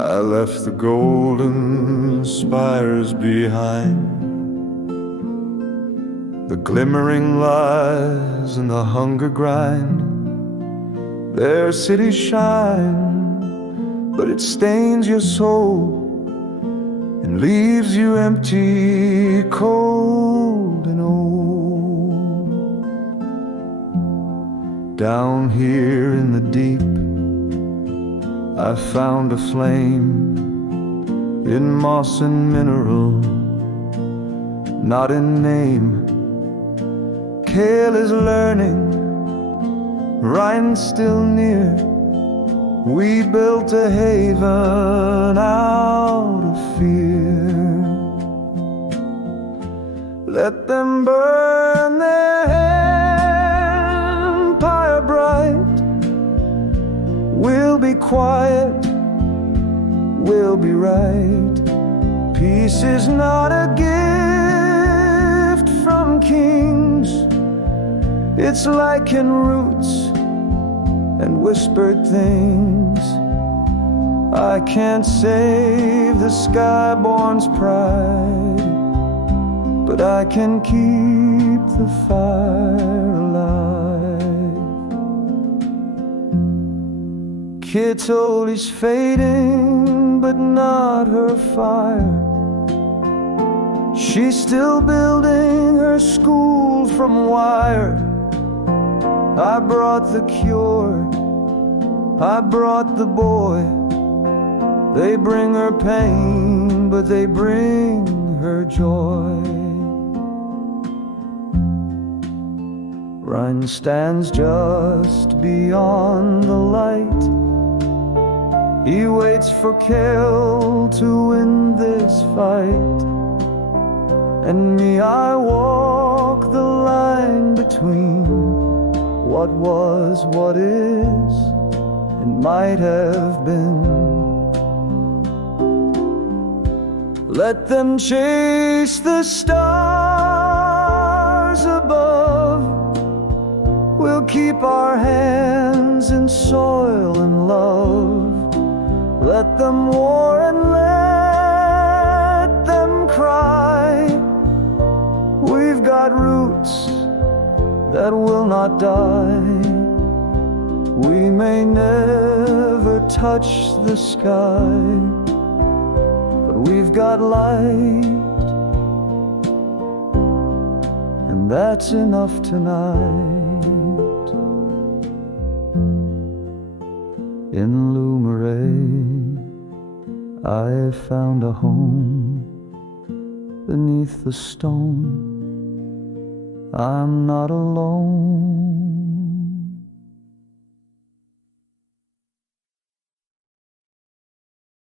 I left the golden spires behind, the glimmering lies and the hunger grind. Their cities shine, but it stains your soul and leaves you empty, cold and old. Down here in the deep, I found a flame in moss and mineral, not in name. Kale is learning, Rhine's still near. We built a haven out of fear. Let them burn their empire bright. We'll be quiet, we'll be right. Peace is not a gift from kings. It's lichen roots and whispered things. I can't save the skyborn's pride, but I can keep the fire alive. Kitoli's fading, but not her fire. She's still building her school from wire. I brought the cure, I brought the boy. They bring her pain, but they bring her joy. Rhine stands just beyond the light. He waits for Kale to win this fight. And me, I walk the line between what was, what is, and might have been. Let them chase the stars above. We'll keep our hands in soil and love. Let them war and let them cry. We've got roots that will not die. We may never touch the sky, but we've got light, and that's enough tonight. In Lumorae, I found a home beneath the stone. I'm not alone.